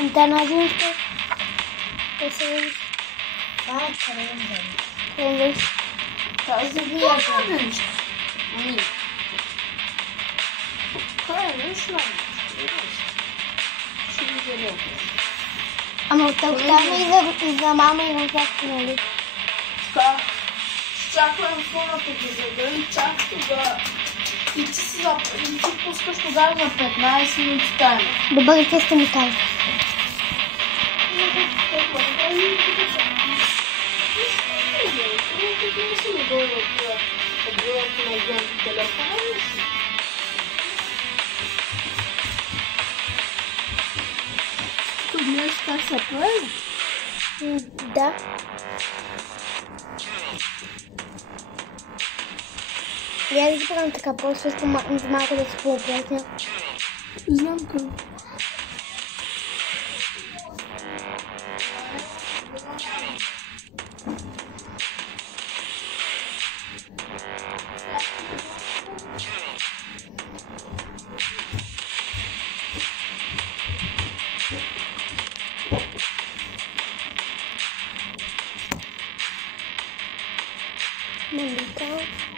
انت نازل بس انجلش تعزفي يا بنت مني خلاص اما توقعني اذا ما عملنا تاكلنا чакам фоното да задали чак тогава. И ти пускаш тогава за 15 минути тайна. Добре, те сте ми казали. Тук гледаш как се прави? Да. Я ги правим така, просто искам малко да се пообразня. Знам как. Малика.